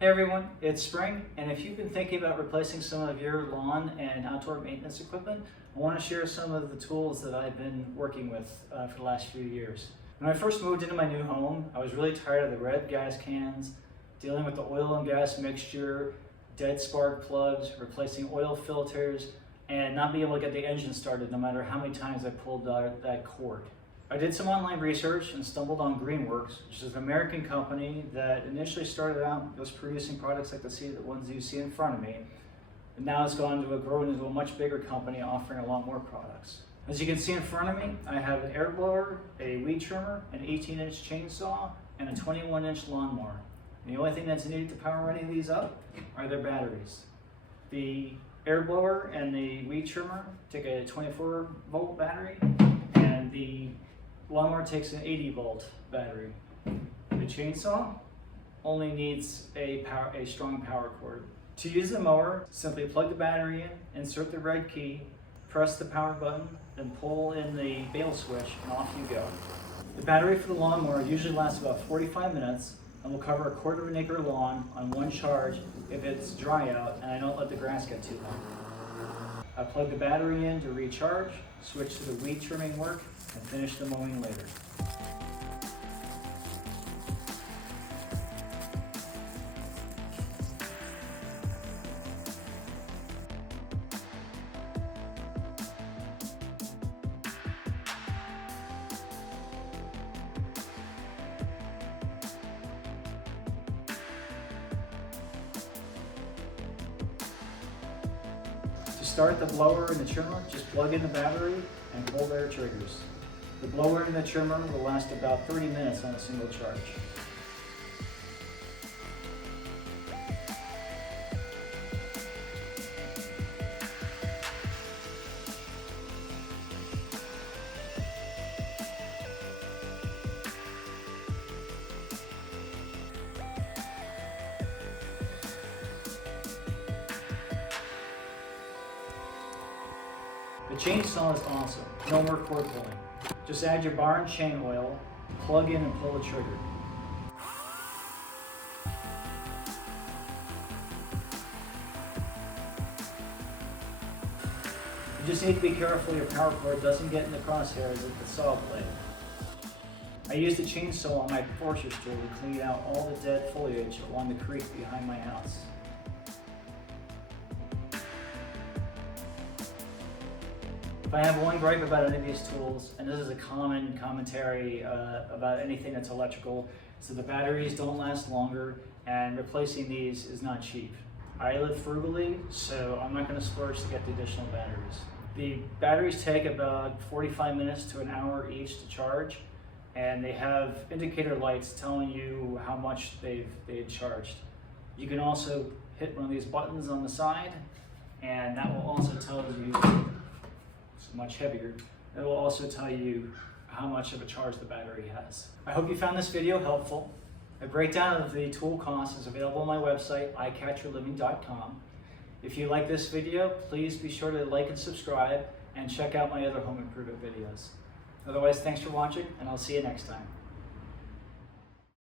Hey everyone, it's spring, and if you've been thinking about replacing some of your lawn and outdoor maintenance equipment, I want to share some of the tools that I've been working with for the last few years. When I first moved into my new home, I was really tired of the red gas cans, dealing with the oil and gas mixture, dead spark plugs, replacing oil filters, and not being able to get the engine started no matter how many times I pulled that cord. I did some online research and stumbled on Greenworks, which is an American company that initially started out just producing products like the ones you see in front of me. And now it's grown into a much bigger company offering a lot more products. As you can see in front of me, I have an air blower, a weed trimmer, an 18-inch chainsaw, and a 21-inch lawnmower. And the only thing that's needed to power any of these up are their batteries. The air blower and the weed trimmer take a 24-volt battery, and the lawnmower takes an 80-volt battery. The chainsaw only needs a strong power cord. To use the mower, simply plug the battery in, insert the red key, press the power button, then pull in the bail switch, and off you go. The battery for the lawnmower usually lasts about 45 minutes and will cover a quarter of an acre lawn on one charge if it's dry out and I don't let the grass get too long. I plug the battery in to recharge, switch to the weed trimming work, and finish the mowing later. To start the blower and the trimmer, just plug in the battery and pull their triggers. The blower and the trimmer will last about 30 minutes on a single charge. The chainsaw is awesome. No more cord pulling. Just add your bar and chain oil, plug in and pull the trigger. You just need to be careful your power cord doesn't get in the crosshairs of the saw blade. I used the chainsaw on my forestry tool to clean out all the dead foliage along the creek behind my house. If I have one gripe about any of these tools, and this is a common commentary about anything that's electrical, so the batteries don't last longer and replacing these is not cheap. I live frugally, so I'm not going to splurge to get the additional batteries. The batteries take about 45 minutes to an hour each to charge, and they have indicator lights telling you how much they've charged. You can also hit one of these buttons on the side, and that will also tell you much heavier. It will also tell you how much of a charge the battery has. I hope you found this video helpful. A breakdown of the tool costs is available on my website, iCatcherLiving.com. If you like this video, please be sure to like and subscribe and check out my other home improvement videos. Otherwise, thanks for watching, and I'll see you next time.